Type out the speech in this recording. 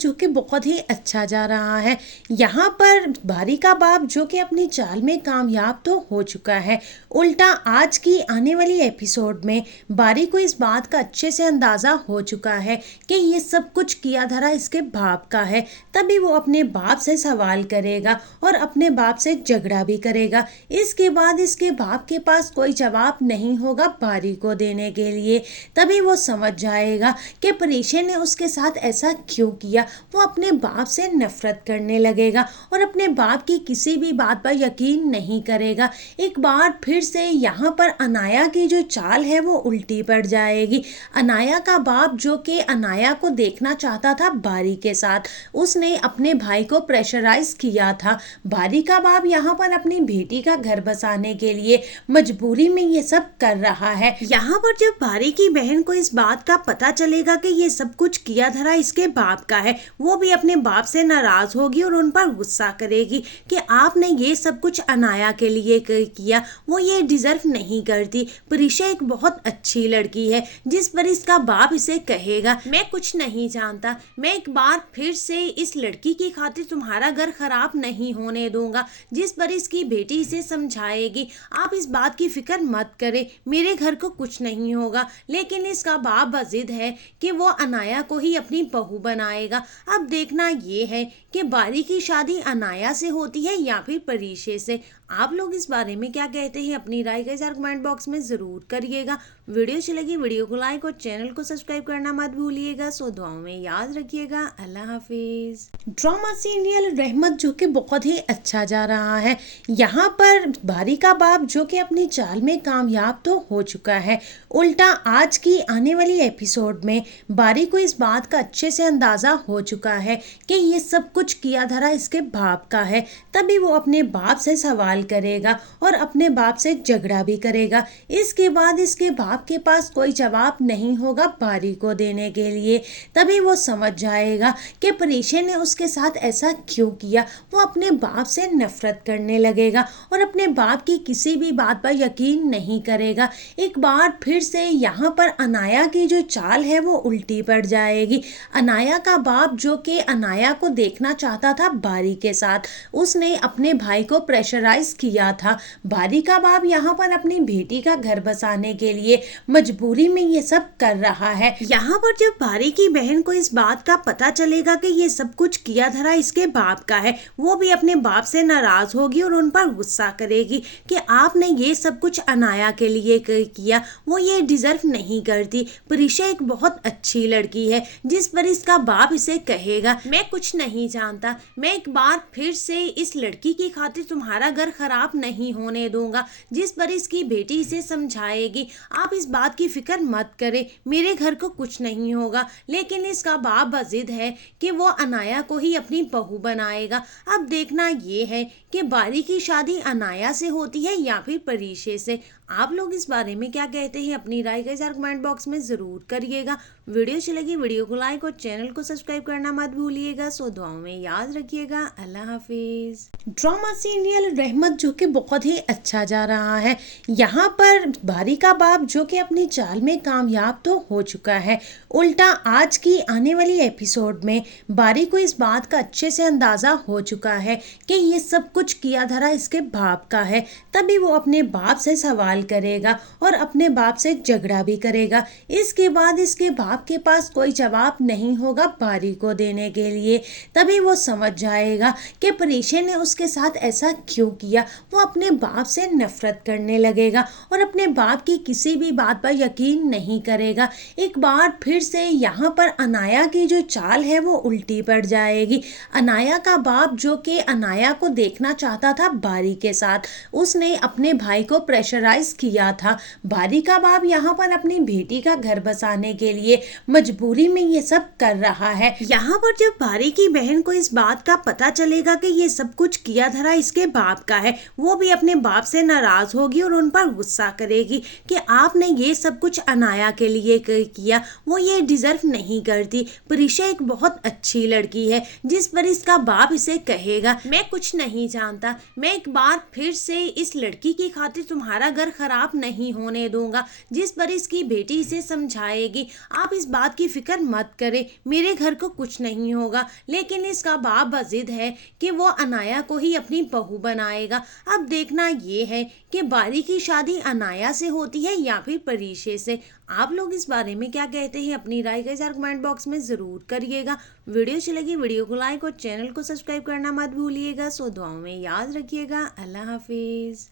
जो कि बहुत ही अच्छा जा रहा है। यहाँ पर बारी का बाप जो कि अपनी चाल में कामयाब तो हो चुका है, उल्टा आज की आने वाली एपिसोड में बारी को इस बात का अच्छे से अंदाज़ा हो चुका है कि ये सब कुछ किया धरा इसके बाप का है। तभी वो अपने बाप से सवाल करेगा और अपने बाप से झगड़ा भी करेगा। इसके बाद इसके बाप के पास कोई जवाब नहीं होगा बारी को देने के लिए। तभी वो समझ जाएगा कि परीक्षा ने उसके साथ ऐसा क्यों किया। वो अपने बाप से नफरत करने लगेगा और अपने बाप की किसी भी बात पर यकीन नहीं करेगा। एक बार फिर से यहाँ पर अनाया की जो चाल है वो उल्टी पड़ जाएगी। अनाया का बाप जो कि अनाया को देखना चाहता था बारी के साथ, उसने अपने भाई को प्रेशराइज किया था। बारी का बाप यहाँ पर अपनी बेटी का घर बसाने के लिए मजबूरी में ये सब कर रहा है। यहाँ पर जब बारी की बहन को इस बात का पता चलेगा कि ये सब कुछ किया धरा इसके बाप का है, वो भी अपने बाप से नाराज होगी और उन पर गुस्सा करेगी कि आपने ये सब कुछ अनाया के लिए किया, वो ये डिजर्व नहीं करती। प्रीशा एक बहुत अच्छी लड़की है। जिस पर इसका बाप इसे कहेगा मैं कुछ नहीं जानता, मैं एक बार फिर से इस लड़की की खातिर तुम्हारा घर खराब नहीं होने दूंगा। जिस पर इसकी बेटी इसे समझाएगी आप इस बात की फिक्र मत करें, मेरे घर को कुछ नहीं होगा। लेकिन इसका बाप बजिद है कि वो अनाया को ही अपनी बहू बनाएगा। अब देखना ये है कि बारी की शादी अनाया से होती है या फिर परीशे से। आप लोग इस बारे में क्या कहते हैं, अपनी राय का इज़हार कमेंट बॉक्स में ज़रूर करिएगा। वीडियो अच्छी लगी वीडियो को लाइक और चैनल को सब्सक्राइब करना मत भूलिएगा। सो दुआओं में याद रखिएगा। अल्लाह हाफिज। ड्रामा सीरियल रहमत जो कि बहुत ही अच्छा जा रहा है। यहाँ पर बारी का बाप जो कि अपनी चाल में कामयाब तो हो चुका है, उल्टा आज की आने वाली एपिसोड में बारी को इस बात का अच्छे से अंदाज़ा हो चुका है कि ये सब कुछ किया धरा इसके बाप का है। तभी वो अपने बाप से सवाल करेगा और अपने बाप से झगड़ा भी करेगा। इसके बाद इसके बाप के पास कोई जवाब नहीं होगा बारी को देने के लिए। तभी वो समझ जाएगा कि परीक्षा ने उसके साथ ऐसा क्यों किया। वो अपने बाप से नफरत करने लगेगा और अपने बाप की किसी भी बात पर यकीन नहीं करेगा। एक बार फिर से यहाँ पर अनाया की जो चाल है वो उल्टी पड़ जाएगी। अनाया का बाप जो कि अनाया को देखना चाहता था बारी के साथ, उसने अपने भाई को प्रेशराइज किया था। बारी का बाप यहाँ पर अपनी बेटी का घर बसाने के लिए मजबूरी में ये सब कर रहा है। यहाँ पर जब बारी की बहन को इस बात का पता चलेगा कि ये सब कुछ किया धरा इसके बाप का है, वो भी अपने बाप से नाराज होगी और उन पर गुस्सा करेगी कि आपने ये सब कुछ अनाया के लिए किया, वो ये डिजर्व नहीं करती। प्रीशा एक बहुत अच्छी लड़की है। जिस पर इसका बाप इसे कहेगा मैं कुछ नहीं जानता, मैं एक बार फिर से इस लड़की की खातिर तुम्हारा घर खराब नहीं होने दूंगा। जिस पर इसकी बेटी इसे समझाएगी आप इस बात की फिक्र मत करें, मेरे घर को कुछ नहीं होगा। लेकिन इसका बाप बजिद है कि वो अनाया को ही अपनी बहू बनाएगा। अब देखना ये है कि बारी की शादी अनाया से होती है या फिर परीशे से। आप लोग इस बारे में क्या कहते हैं, अपनी राय का इज़हार कमेंट बॉक्स में ज़रूर करिएगा। वीडियो अच्छी लगी वीडियो को लाइक और चैनल को सब्सक्राइब करना मत भूलिएगा। सो दुआओं में याद रखिएगा। अल्लाह हाफिज। ड्रामा सीरियल रहमत जो कि बहुत ही अच्छा जा रहा है। यहाँ पर बारी का बाप जो कि अपनी चाल में कामयाब तो हो चुका है, उल्टा आज की आने वाली एपिसोड में बारी को इस बात का अच्छे से अंदाज़ा हो चुका है कि ये सब कुछ किया धरा इसके बाप का है। तभी वो अपने बाप से सवाल करेगा और अपने बाप से झगड़ा भी करेगा। इसके बाद इसके बाप के पास कोई जवाब नहीं होगा बारी को देने के लिए। तभी वो समझ जाएगा कि परीक्षा ने उसके साथ ऐसा क्यों किया। वो अपने बाप से नफरत करने लगेगा और अपने बाप की किसी भी बात पर यकीन नहीं करेगा। एक बार फिर से यहाँ पर अनाया की जो चाल है वो उल्टी पड़ जाएगी। अनाया का बाप जो कि अनाया को देखना चाहता था बारी के साथ, उसने अपने भाई को प्रेशराइज किया था। बारी का बाप यहाँ पर अपनी बेटी का घर बसाने के लिए मजबूरी में ये सब कर रहा है। यहाँ पर जब बारी की बहन को इस बात का पता चलेगा कि ये सब कुछ किया धरा इसके बाप का है, वो भी अपने बाप से नाराज होगी और उन पर गुस्सा करेगी कि आपने ये सब कुछ अनाया के लिए किया, वो ये ये डिजर्व नहीं करती। परीक्षा एक बहुत अच्छी लड़की है जिस पर इसका बाप इसे कहेगा मैं कुछ नहीं जानता, मैं एक बार फिर से इस लड़की की खातिर तुम्हारा घर खराब नहीं होने दूंगा। जिस पर इसकी बेटी इसे समझाएगी आप इस बात की फिक्र मत करें, मेरे घर को कुछ नहीं होगा। लेकिन इसका बाप बजिद है कि वो अनाया को ही अपनी बहू बनाएगा। अब देखना ये है कि बारी की शादी अनाया से होती है या फिर परीक्षे से। आप लोग इस बारे में क्या कहते हैं, अपनी राय का इज़हार कमेंट बॉक्स में ज़रूर करिएगा। वीडियो अच्छी लगी वीडियो को लाइक और चैनल को सब्सक्राइब करना मत भूलिएगा। सो दुआओं में याद रखिएगा। अल्लाह हाफिज़।